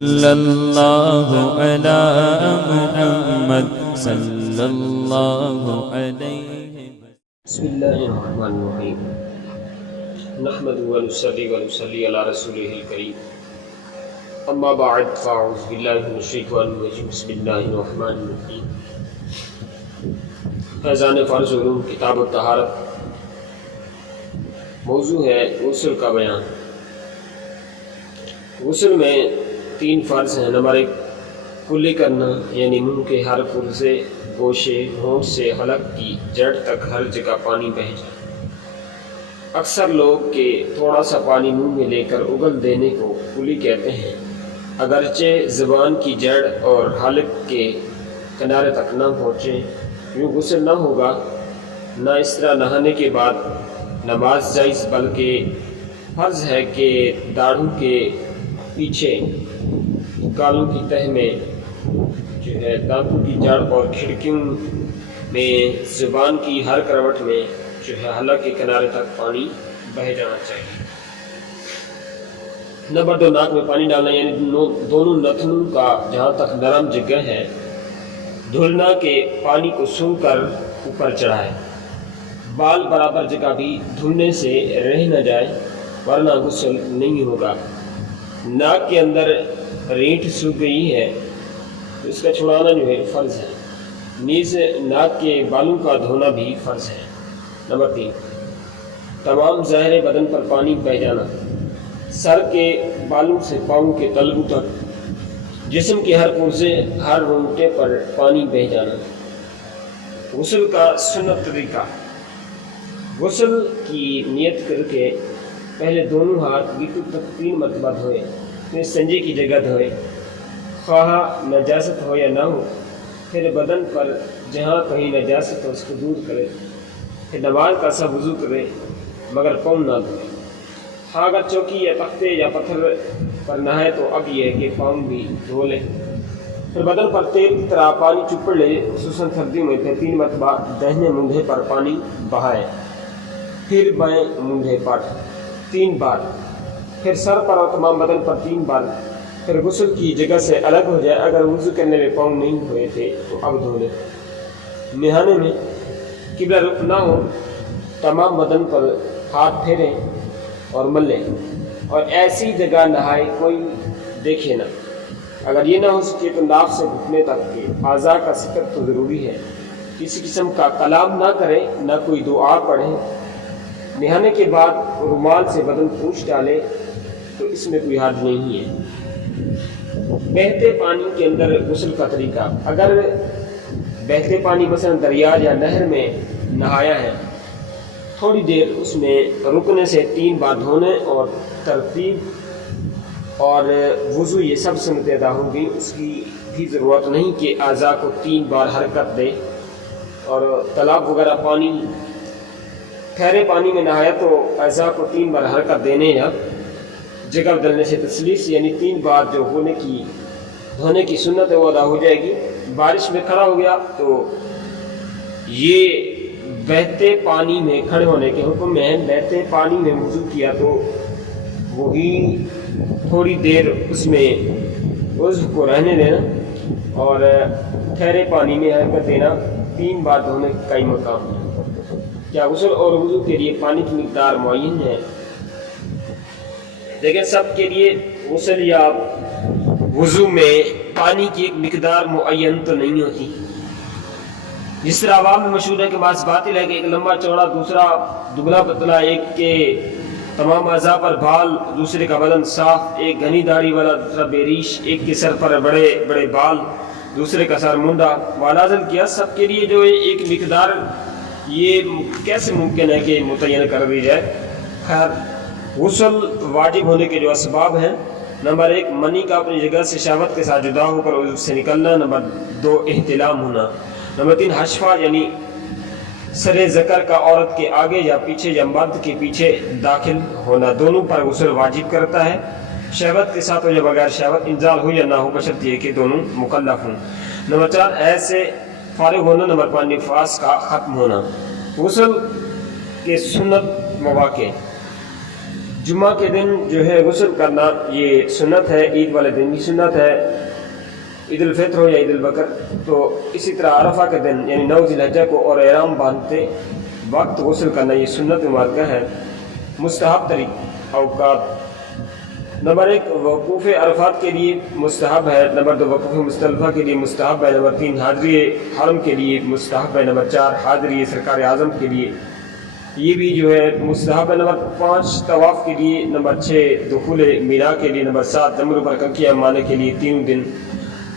صلی اللہ علی محمد صلی اللہ علیہ بسم اللہ الرحمن الرحیم نحمد ونصلی ونصلی علی رسولہ الکریم اما بعد فاعوذ باللہ من الشیطان الرجیم بسم اللہ الرحمن الرحیم فیضان فرض علوم کتاب الطہارت موضوع ہے غسل کا بیان۔ غسل میں 3 فرض ہیں۔ نمبر 1 کلی کرنا، یعنی منہ کے ہر پرزے، گوشے، ہونٹ سے حلق کی جڑ تک ہر جگہ پانی بہہ جائے۔ اکثر لوگ کے تھوڑا سا پانی منہ میں لے کر اگل دینے کو کلی کہتے ہیں، اگرچہ زبان کی جڑ اور حلق کے کنارے تک نہ پہنچے۔ یوں غسل نہ ہوگا۔ نہ اس طرح نہانے کے بعد نماز جائز، بلکہ فرض ہے کہ داڑھوں کے پیچھے گالوں کی تہ میں جو ہے دانتوں کی جڑ اور کھڑکیوں میں زبان کی ہر کروٹ میں جو ہے حلق کے کنارے تک پانی بہہ جانا چاہیے۔ نمبر 2 ناک میں پانی ڈالنا، یعنی دونوں نتنوں کا جہاں تک نرم جگہ ہے دھلنا کے پانی کو سونگھ کر اوپر چڑھائے۔ بال برابر جگہ بھی دھلنے سے رہ نہ جائے ورنہ غسل نہیں ہوگا۔ ناک کے اندر رینٹ سوکھ گئی ہے تو اس کا چھڑانا جو ہے فرض ہے۔ نیز ناک کے بالوں کا دھونا بھی فرض ہے۔ نمبر 3 تمام ظاہر بدن پر پانی بہہ جانا، سر کے بالوں سے پاؤں کے تلوؤں تک، جسم کے ہر پرزے، ہر رونگٹے پر پانی بہہ جانا۔ غسل کا سنت طریقہ: غسل کی نیت کر کے پہلے دونوں ہاتھ بالکل تک 3 مرتبہ دھوئے، پھر سنجے کی جگہ دھوئے، خواہ نجاست ہو یا نہ ہو، پھر بدن پر جہاں کہیں نجاست ہو اس کو دور کرے، پھر نماز کا سا وضو کرے مگر پاؤں نہ دھوئے۔ ہاں اگر چوکی یا تختے یا پتھر پر نہائے تو اب یہ ہے کہ پاؤں بھی دھو لے۔ پھر بدن پر تیل کی طرح پانی چپڑ لے، خصوصاً سردیوں میں۔ پھر 3 مرتبہ دہنے مونڈھے پر پانی بہائے، پھر بائیں مونڈھے پر 3 بار، پھر سر پر اور تمام بدن پر 3 بار، پھر غسل کی جگہ سے الگ ہو جائے۔ اگر وضو کرنے میں پاؤں نہیں دھوئے تھے تو اب دھو لے۔ نہانے میں قبلہ رخ نہ ہو، تمام بدن پر ہاتھ پھیریں اور ملیں، اور ایسی جگہ نہائے کوئی دیکھے نہ۔ اگر یہ نہ ہو سکے تو ناف سے گھٹنے تک کے اعضاء کا ستر تو ضروری ہے۔ کسی قسم کا کلام نہ کرے، نہ کوئی دعا پڑھے۔ نہانے کے بعد رومال سے بدن پوچھ ڈالے تو اس میں کوئی حرج نہیں ہے۔ بہتے پانی کے اندر غسل کا طریقہ: اگر بہتے پانی مثلا دریا یا نہر میں نہایا ہے، تھوڑی دیر اس میں رکنے سے 3 بار دھونے اور ترتیب اور وضو یہ سب سنتیں ادا ہوں گی۔ اس کی بھی ضرورت نہیں کہ اعضاء کو 3 بار حرکت دے۔ اور تالاب وغیرہ پانی ٹھہرے پانی میں نہایا تو اعضاء کو 3 بار حرکت دینے یا جگہ بدلنے سے تسلیس، یعنی 3 بار جو دھونے کی سنت ہے وہ ادا ہو جائے گی۔ بارش میں کھڑا ہو گیا تو یہ بہتے پانی میں کھڑے ہونے کے حکم میں ہے۔ بہتے پانی میں وضو کیا تو وہی تھوڑی دیر اس میں عضو کو رہنے دینا اور ٹھہرے پانی میں حرکت دینا 3 بار دھونے کا ہی مقام ہے۔ کیا غسل اور وضو کے لیے پانی کی مقدار معین ہے؟ لیکن سب کے لیے غسل یا وضو میں پانی کی ایک مقدار معین تو نہیں ہوتی۔ جس طرح عوام میں مشہور ہے کہ بعض باطل ہے کہ ایک لمبا چوڑا، دوسرا دبلا پتلا، ایک کے تمام اعضاء پر بال، دوسرے کا بدن صاف، ایک گھنی داڑھی والا، دوسرا بے ریش، ایک کے سر پر بڑے بڑے بال، دوسرے کا سر منڈا۔ والازل کیا سب کے لیے جو ایک مقدار یہ کیسے ممکن ہے کہ متعین کر دی جائے؟ خیر، غسل واجب ہونے کے جو اسباب ہیں: نمبر 1 منی کا اپنی جگہ سے شہوت کے ساتھ جدا ہو کر عضو سے نکلنا۔ نمبر 2 احتلام ہونا۔ نمبر 3 حشفہ، یعنی سر ذکر کا عورت کے آگے یا پیچھے یا مرد کے پیچھے داخل ہونا۔ دونوں پر غسل واجب کرتا ہے، شہوت کے ساتھ ہو یا بغیر شہوت، انزال ہو یا نہ ہو، بشرط یہ کہ دونوں مکلف ہوں۔ نمبر 4 حیض سے فارغ ہونا۔ نمبر 5 نفاس کا ختم ہونا۔ غسل کے سنت مواقع: جمعہ کے دن جو ہے غسل کرنا یہ سنت ہے، عید والے دن بھی سنت ہے، عید الفطر ہو یا عید البقر. تو اسی طرح عرفہ کے دن یعنی 9 ذی الحجہ کو اور احرام باندھتے وقت غسل کرنا یہ سنت مبارکہ ہے. مستحب طریق اوقات: نمبر 1 وقوف عرفات کے لیے مستحب ہے، نمبر 2 وقوف مزدلفہ کے لیے مستحب ہے، نمبر 3 حاضری حرم کے لیے مستحب ہے، نمبر 4 حاضری سرکار اعظم کے لیے یہ بھی جو ہے مستحب ہے، نمبر 5 طواف کے لیے، نمبر 6 دخول مینا کے لیے، نمبر 7 جمروں پر کنکریاں مارنے کے لیے 3 دن،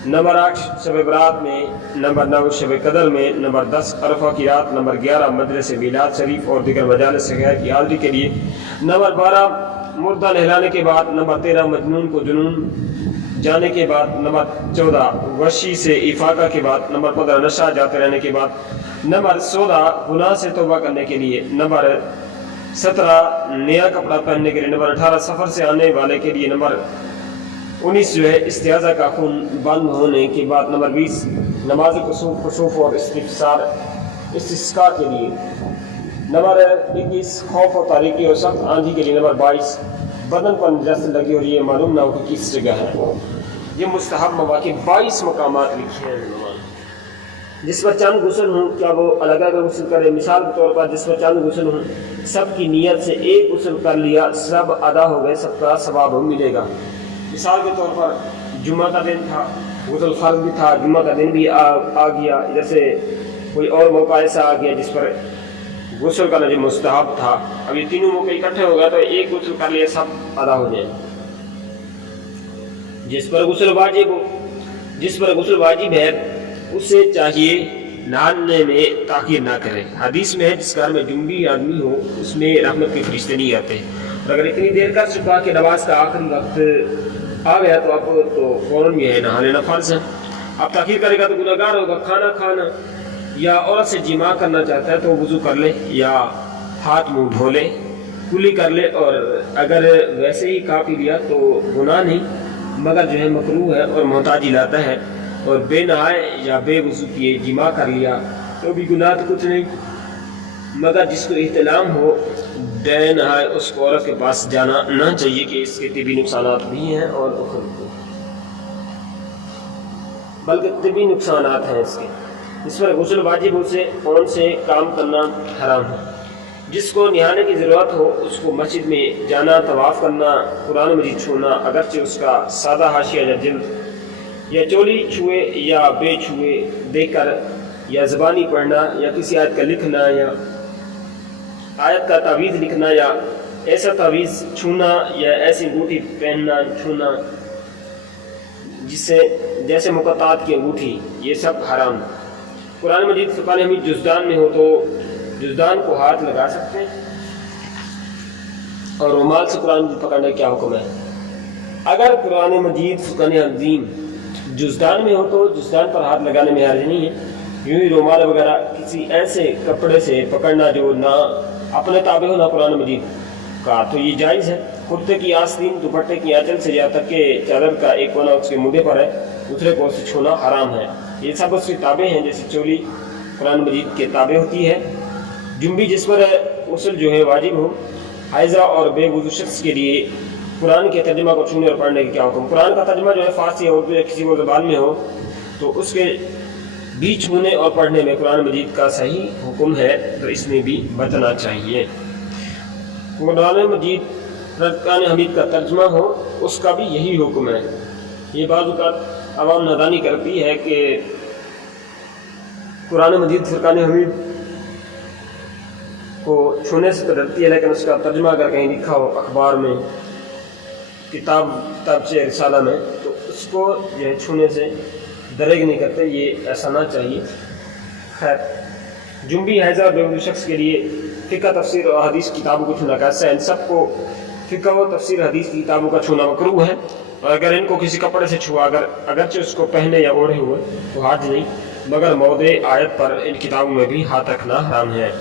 نمبر 8 شب برات میں، نمبر 9 شب قدر میں، نمبر 10 عرفہ کی رات، نمبر 11 مجلس میلاد شریف اور دیگر مجالس غیر کی حاضری کے لیے، نمبر 12 مردہ نہلانے کے بعد، نمبر 13 مجنون کو جنون جانے کے بعد، نمبر 14 وشی سے افاقہ کے بعد، نمبر 15 نشہ جاتے رہنے کے بعد، نمبر 16 گناہ سے توبہ کرنے کے لیے، نمبر 17 نیا کپڑا پہننے کے لیے، نمبر 18 سفر سے آنے والے کے لیے، نمبر 19 جو ہے استحاضہ کا خون بند ہونے کے بعد، نمبر 20 نماز کسوف اور استسقاء کے لیے، نمبر 21 خوف و تاریکی اور سخت آندھی کے لیے، نمبر 22 بدن پر نجاست لگی اور یہ معلوم نہ ہو کہ کس جگہ ہے. یہ مستحب مواقع 22 مقامات لکھے ہیں. جس پر چند غسل ہوں کیا وہ الگ الگ غسل کرے؟ مثال کے طور پر جس پر چند غسل ہوں سب کی نیت سے ایک غسل کر لیا، سب ادا ہو گئے، سب کا ثواب ملے گا. مثال کے طور پر جمعہ کا دن تھا، غسل فرض بھی تھا، جمعہ کا دن بھی آ گیا، جیسے کوئی اور موقع ایسا آ گیا جس پر غسل کرنا جو مستحب تھا، اب یہ تینوں موقع اکٹھے ہو گیا تو ایک غسل کر لیا، سب ادا ہو جائے. جس پر غسل واجب ہے اسے چاہیے نہانے میں تاخیر نہ کرے. حدیث میں ہے جس گھر میں جنبی آدمی ہو اس میں رحمت کے فرشتے نہیں آتے، اور اگر اتنی دیر کر چکا کہ نماز کا آخری وقت آ گیا تو اب تو فوراً یہ ہے نہا لینا فرض ہے. اب تاخیر کرے گا تو گناہ گار ہوگا. کھانا کھانا یا عورت سے جماع کرنا چاہتا ہے تو وضو کر لے یا ہاتھ منہ دھو لے، کلی کر لے، اور اگر ویسے ہی کھا پی لیا تو گناہ نہیں مگر جو ہے مکروہ ہے اور محتاجی لاتا ہے. اور بے نہائے یا بے وضو کیے جماع کر لیا تو بھی گناہ تو کچھ نہیں، مگر جس کو احتلام ہو بے نہائے اس کو عورت کے پاس جانا نہ چاہیے کہ اس کے طبی نقصانات بھی ہیں اور بلکہ طبی نقصانات ہیں اس کے. جس پر غسل واجب اسے فون سے کام کرنا حرام ہے. جس کو نہانے کی ضرورت ہو اس کو مسجد میں جانا، طواف کرنا، قرآن مجید چھونا اگرچہ اس کا سادہ حاشیہ یا جلد یا چولی چھوئے یا بے چھوئے دیکھ کر یا زبانی پڑھنا یا کسی آیت کا لکھنا یا آیت کا تعویذ لکھنا یا ایسا تعویذ چھونا یا ایسی انگوٹھی پہننا چھونا جس سے جیسے مقطعات کی انگوٹھی، یہ سب حرام. قرآن مجید فرقان حمید جزدان میں ہو تو جزدان کو ہاتھ لگا سکتے ہیں. اور رومال سے قرآن مجید پکڑنے کیا حکم ہے؟ اگر قرآن مجید فرقان عظیم جزدان میں ہو تو جزدان پر ہاتھ لگانے میں حرج نہیں ہے. یوں ہی رومال وغیرہ کسی ایسے کپڑے سے پکڑنا جو نہ اپنے تابع ہو نہ قرآن مجید کا تو یہ جائز ہے. کرتے کی آستین دوپٹے کی آنچل سے یا تک کہ چادر کا ایک کونا اس کے مونڈے پر ہے دوسرے کو اسے چھونا حرام ہے. یہ سب اس کے تابع ہیں، جیسے چولی قرآن مجید کے تابع ہوتی ہے. جنبی جس پر غسل جو ہے واجب ہو، حائضہ اور بے وضو شخص کے لیے قرآن کے ترجمہ کو چھونے اور پڑھنے کی کیا حکم؟ قرآن کا ترجمہ جو ہے فارسی یا اردو یا کسی اور زبان میں ہو تو اس کے بھی چھونے اور پڑھنے میں قرآن مجید کا صحیح حکم ہے، تو اس میں بھی بچنا چاہیے. قرآن مجید فرقان حمید کا ترجمہ ہو اس کا بھی یہی حکم ہے. یہ بعض اوقات عوام نادانی کرتی ہے کہ قرآن مجید فرقان حمید کو چھونے سے تو ڈرتی ہے، لیکن اس کا ترجمہ اگر کہیں لکھا ہو اخبار میں، کتاب سے رسالہ میں، تو اس کو جو ہے چھونے سے درگ نہیں کرتے. یہ ایسا نہ چاہیے. خیر، جنبی حائضہ بے وضو شخص کے لیے فقہ تفسیر اور حدیث کتابوں کو چھونا کیسا ہے؟ ان سب کو فقہ و تفسیر حدیث کی کتابوں کا چھونا مکروہ ہے، اور اگر ان کو کسی کپڑے سے چھوا اگرچہ اس کو پہنے یا اوڑھے ہوئے تو حرج نہیں، مگر موضع آیت پر ان کتابوں میں بھی ہاتھ رکھنا حرام ہے.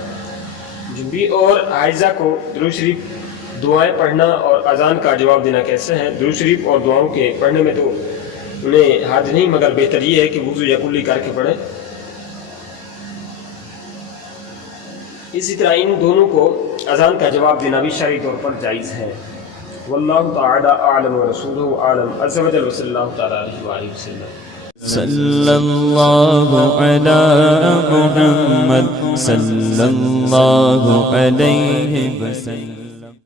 جنبی اور حائضہ کو درود شریف دعائیں پڑھنا اور اذان کا جواب دینا کیسے ہیں؟ درود شریف اور دعاؤں کے پڑھنے میں تو انہیں حرج نہیں، مگر بہتر یہ ہے کہ وضو یا کلی کر کے پڑھیں. اسی طرح ان دونوں کو اذان کا جواب دینا بھی شرعی طور پر جائز ہے. واللہ تعالی اعلم ورسولہ اعلم عز وجل وصلی اللہ تعالی علیہ وآلہ وسلم. صلی اللہ علی محمد صلی اللہ علیہ وسلم.